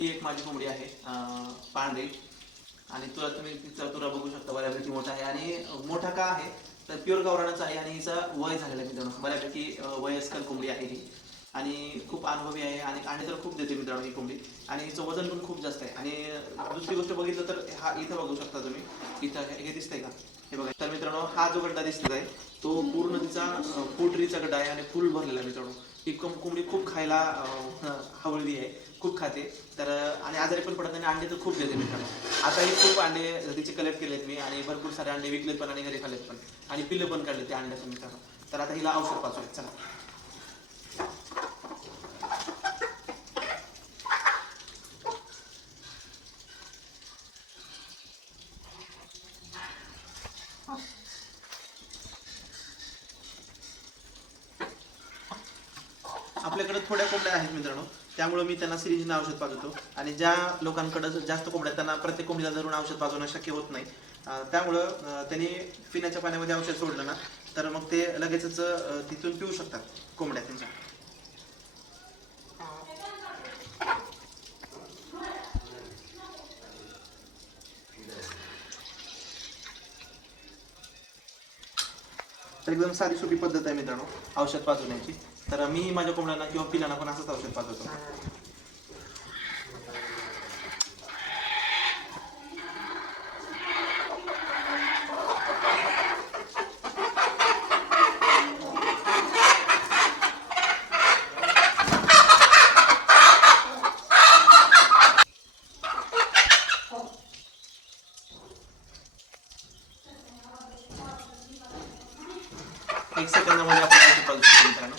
ही एक माझी कोंबडी आहे पांढरी. आणि तुला तुम्ही तिचा तुरा बघू शकता बऱ्यापैकी मोठा आहे. आणि मोठा का आहे तर प्युअर गावरानाचा आहे आणि हिचा वय झालेला आहे मित्रांनो. बऱ्यापैकी वयस्कर कोंबडी आहे ही. आणि खूप अनुभवी आहे आणि आणि तर खूप देते मित्रांनो ही कोंबडी. आणि हिचं वजन पण खूप जास्त आहे. आणि दुसरी गोष्ट बघितलं तर हा इथं बघू शकता तुम्ही. इथं हे दिसतंय का? हे बघा. तर मित्रांनो हा जो गड्डा दिसत आहे तो पूर्ण तिचा पोटरीचा गड्डा आहे आणि फुल भरलेला मित्रांनो. ही कोंबडी खूप खायला हवळली आहे. खूप खाते. तर आणि आजारी पण पडत आणि अंडे तर खूप देते मित्रांनो. आताही खूप अंडे तिचे कलेक्ट केलेत मी आणि भरपूर सारे अंडे विकलेत पण आणि घरी खाल्लेत पण. आणि पिल्लं पण काढले ते अंड्याचं मित्रांनो. तर आता हिला औषध पाचूयात चला. आपल्याकडे थोड्या कोंबड्या आहेत मित्रांनो. त्यामुळे मी त्यांना सिरिंजनं औषध पाजवतो आणि ज्या लोकांकडे जास्त कोंबड्या त्यांना प्रत्येक कोंबडीला धरून औषध पाजवणं शक्य होत नाही. त्यामुळं त्यांनी पिण्याच्या पाण्यामध्ये औषध सोडलं ना तर मग ते लगेचच तिथून पिऊ शकतात कोंबड्या त्यांच्या. तर एकदम साधी सोपी पद्धत आहे मित्रांनो औषध पाजवण्याची. तर मी माझ्या कोंबड्यांना किंवा पिलांना पण असंच औषध पाजवतो एक सेकंदामध्ये आपण औषध पाजू शकतो मित्रांनो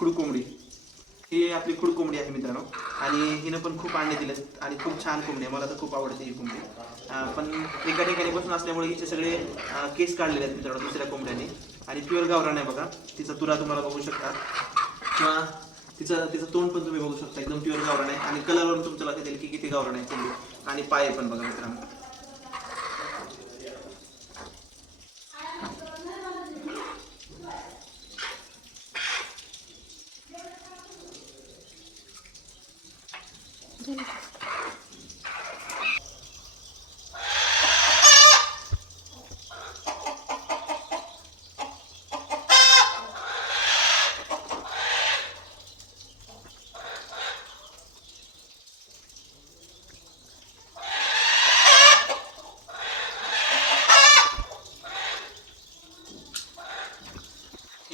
खुडकोंबडी. ही आपली खुडकोंबडी आहे मित्रांनो. आणि हिनं पण खूप अंडे दिलेत आणि खूप छान कोंबडी आहे. मला तर खूप आवडते ही कोंबडी. पण एका ठिकाणी बसून असल्यामुळे हिचे सगळे केस काढलेले आहेत मित्रांनो दुसऱ्या कोंबड्याने. आणि प्युअर गावरान आहे बघा. तिचा तुरा तुम्हाला बघू शकता. किंवा तिचं तिचं तोंड पण तुम्ही बघू शकता. एकदम प्युअर गावरान आहे. आणि कलरवरून तुमचं लक्षात येईल की किती गावरान आहे कोंबडी. आणि पाय पण बघा मित्रांनो. ही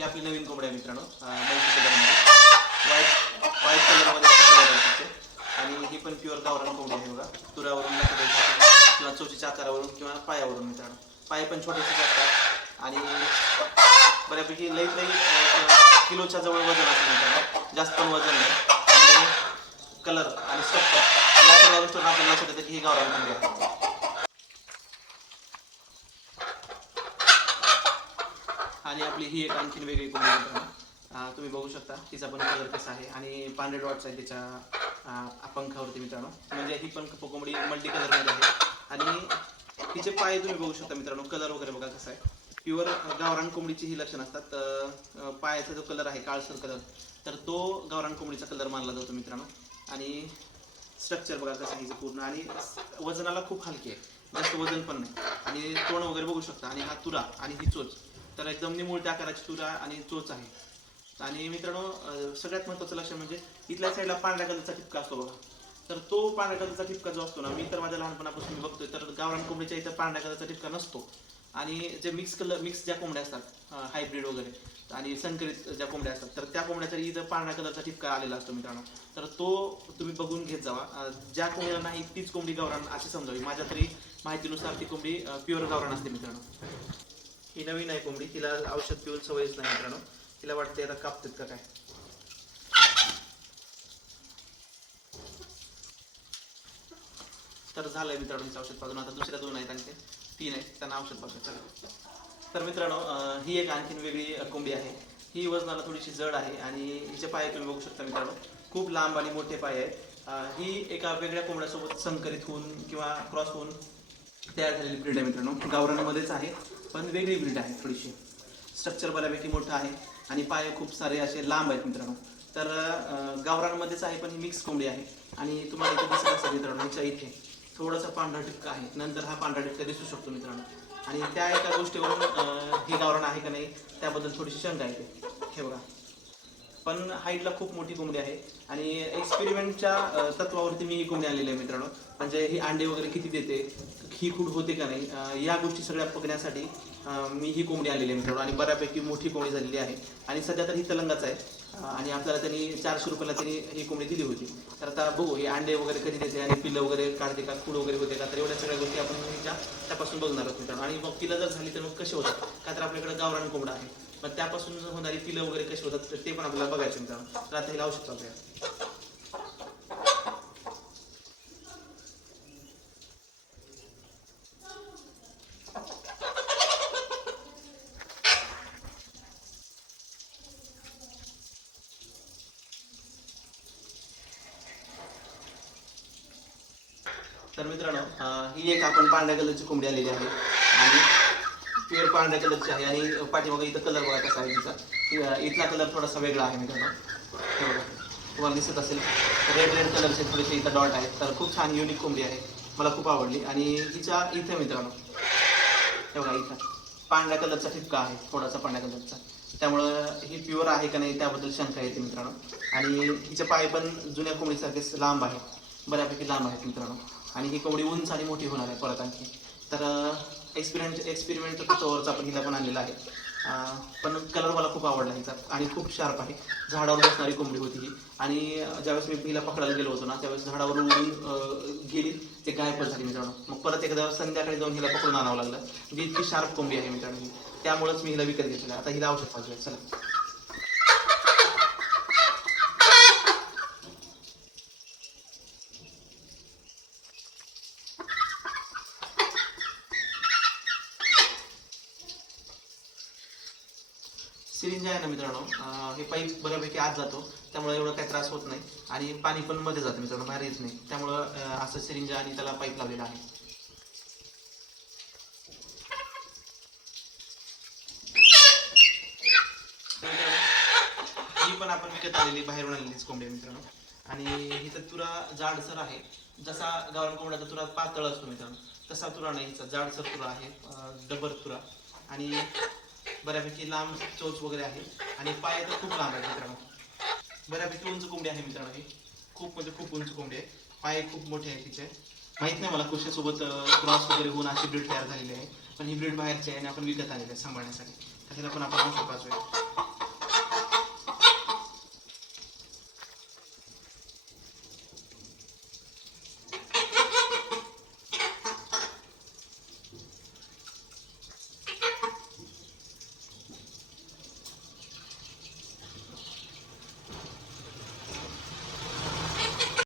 आपली नवीन कोंबडी आहे मित्रांनो मल्टी कलरमध्ये व्हाईट व्हाईट कलरमध्ये कलर आहे तिचे आणि ही पण प्युअर गावरान कोंबडी आहे बघा. तुरावरून किंवा चोचीच्या आकारावरून किंवा पायावरून मित्रांनो. पाय पण छोटेसे असतात आणि बऱ्यापैकी लई लई किलोच्या जवळ वजन असतं मित्रांनो. जास्त पण वजन नाही. आणि कलर आणि स्वच्छ या सगळ्या गोष्टीवर आपल्याला लक्षात येतं की ही गावरान कोंबडी आहे. आणि आपली ही एक आणखीन वेगळी कोंबडी मित्रांनो. तुम्ही बघू शकता. तिचा पण कलर कसा आहे. आणि पांढरे डॉट्स आहे तिच्या. पंखा पंखावरती मित्रांनो. म्हणजे ही पण कोंबडी मल्टी कलरमध्ये आहे. आणि तिचे पाय तुम्ही बघू शकता मित्रांनो कलर वगैरे बघा कसा आहे. प्युअर गावरान कोंबडीची ही लक्षण असतात. पायाचा जो कलर आहे काळसर कलर तर तो गावरान कोंबडीचा कलर मानला जातो मित्रांनो. आणि स्ट्रक्चर बघा कसं आहे हिचं पूर्ण. आणि वजनाला खूप हलकी आहे. जास्त वजन पण नाही. आणि तोंड वगैरे बघू शकता. आणि हा तुरा आणि ही चोच. तर एकदम निमुळत्या आकाराची तुरा आणि चोच आहे. आणि मित्रांनो सगळ्यात महत्त्वाचं लक्ष म्हणजे इथल्या साईडला पांढऱ्या कलरचा ठिपका असतो बघा. तर तो पांढऱ्या कलरचा ठिपका जो असतो ना मी तर माझ्या लहानपणापासून मी बघतोय तर गावरान कोंबडीच्या इथं पांढऱ्या कलरचा ठिपका नसतो. आणि जे मिक्स कलर मिक्स ज्या कोंबड्या असतात हायब्रिड वगैरे आणि संकरित ज्या कोंबड्या असतात तर त्या कोंबड्याचा इथं पांढऱ्या कलरचा ठिपका आलेला असतो मित्रांनो. तर तो तुम्ही बघून घेत जावा. ज्या कोंबडीला नाही तीच कोंबडी गावरान अशी समजावी. माझ्या तरी माहितीनुसार ती कोंबडी प्युअर गावरान असते मित्रांनो. ही नवीन आहे कोंबडी. तिला औषध पिऊन सवयच नाही मित्रांनो. तिला वाटते आता कापतात का काय? तर झालंय मित्रांनो औषध पाजून आता दुसऱ्या दोन आहेत आणखी तीन आहेत. त्यांना औषध पाजून चला. तर मित्रांनो ही एक आणखीन वेगळी कोंबी कोंबडी आहे. ही वजनाला थोडीशी जड आहे आणि हिचे पाय तुम्ही बघू शकता मित्रांनो. खूप लांब आणि मोठे पाय आहेत. ही एका वेगळ्या कोंबड्यासोबत संकरित होऊन किंवा क्रॉस होऊन तयार झालेली ब्रीड आहे मित्रांनो. गावरानामध्येच आहे पण वेगळी ब्रीड आहे थोडीशी. स्ट्रक्चर बऱ्यापैकी मोठं आहे. आणि पाय खूप सारे असे लांब आहेत मित्रांनो. तर गावरांमध्येच आहे पण ही मिक्स कोंबडी आहे. आणि तुम्हाला इथे दिसत असेल मित्रांनो ह्याच्या इथे. थोडासा पांढरा ठिपका आहे. नंतर हा पांढरा ठिपका दिसू शकतो मित्रांनो. आणि त्या एका गोष्टीवरून हे गावरान आहे का नाही त्याबद्दल थोडीशी शंका येते हे बघा. पण हाईटला खूप मोठी कोंबडी आहे. आणि एक्सपेरिमेंटच्या तत्वावरती मी ही कोंबडी आलेली आहे मित्रांनो. म्हणजे ही अंडे वगैरे किती देते ही खूप होते का नाही या गोष्टी सगळ्या बघण्यासाठी मी ही कोंबडी आलेली आहे मित्रांनो. आणि बऱ्यापैकी मोठी कोंबडी झालेली आहे. आणि सध्या तर ही तलंगाच आहे. आणि आपल्याला त्यांनी चारशे रुपयाला त्यांनी ही कोंबडी दिली होती. तर आता बघू हे अंडे वगैरे कधी देते आणि पिल्लं वगैरे काढते का कूड वगैरे होते का तर एवढ्या सगळ्या गोष्टी आपण त्यापासून बघणार आहोत मित्रांनो. आणि मग पिलं जर झाली तर मग कसे होतात? का तर आपल्याकडे गावरान कोंबडा आहे. मग त्यापासून होणारी पिलं वगैरे कशी होतात तर ते पण आपल्याला बघायचं मित्रांनो. तर आता हे लावू शकतो आपल्याला तर मित्रांनो ही एक आपण पांढऱ्या कलरची कोंबडी आलेली आहे. आणि पेड पांढऱ्या कलरची आहे आणि पाठीमागे इथं कलर बघा कसा आहे तिचा इथला कलर थोडासा वेगळा आहे मित्रांनो. हे बघा. तुम्हाला दिसत असेल. रेड रेड कलरचे थोडेसे इथं डॉट आहेत. तर खूप छान युनिक कोंबडी आहे. मला खूप आवडली. आणि हिच्या इथं मित्रांनो. तेवढा इथं. पांढऱ्या कलरचा ठिपका आहे. थोडासा पांढऱ्या कलरचा त्यामुळं ही प्युअर आहे का नाही त्याबद्दल शंका येते मित्रांनो. आणि हिचे पाय पण जुन्या कोंबडीसारखेच लांब आहेत. बऱ्यापैकी लांब आहेत मित्रांनो. आणि ही कोंबडी उंच आणि मोठी होणार आहे परत आणखी. तर एक्सपिरिमेंट एक्सपेरिमेंट तत्वावरचा आपण हिला पण आणलेला आहे. पण कलर मला खूप आवडला हिचा आणि खूप शार्प आहे. झाडावर बसणारी कोंबडी होती ही. आणि ज्यावेळेस मी हिला पकडायला गेलो होतो ना त्यावेळेस झाडावर उडून गेली. ते गायब झाली मित्रांनो. मग परत एकदा संध्याकाळी जाऊन हिला पकडून आणावं लागलं. जी इतकी शार्प कोंबडी आहे मित्रांनो त्यामुळेच मी हिला विकत घेतलेलं आता हिला औषध पाहिजे चला. जे आहे ना मित्रांनो हे पाईप बऱ्यापैकी आत जातो त्यामुळे एवढं काही त्रास होत नाही. आणि पाणी पण मध्ये जातं मित्रांनो बाहेर येत नाही. त्यामुळं असं सिरिंज आणि त्याला पाईप लावलेला आहे. ही पण आपण विकत आलेली बाहेरून आलेलीच कोंबडी मित्रांनो. आणि हिचा तुरा जाडसर आहे. जसा गावरान कोंबड्याचा तुरा पातळ असतो मित्रांनो तसा तुरा नाही हिचा जाडसर तुरा आहे डबर तुरा. आणि बऱ्यापैकी लांब चोच वगैरे आहे. आणि पाय तर खूप लांब आहेत मित्रांनो. बऱ्यापैकी उंच कोंबडी आहे मित्रांनो ही. खूप म्हणजे खूप उंच कोंबडी आहे. पाय खूप मोठे आहेत तिचे. माहीत नाही मला कुशासोबत क्रॉस वगैरे होऊन अशी ब्रीड तयार झालेली आहे. पण ही ब्रीड बाहेरची आहे आणि आपण विकत आलेली आहे सांभाळण्यासाठी. त्याला पण आपण औषध पाचूया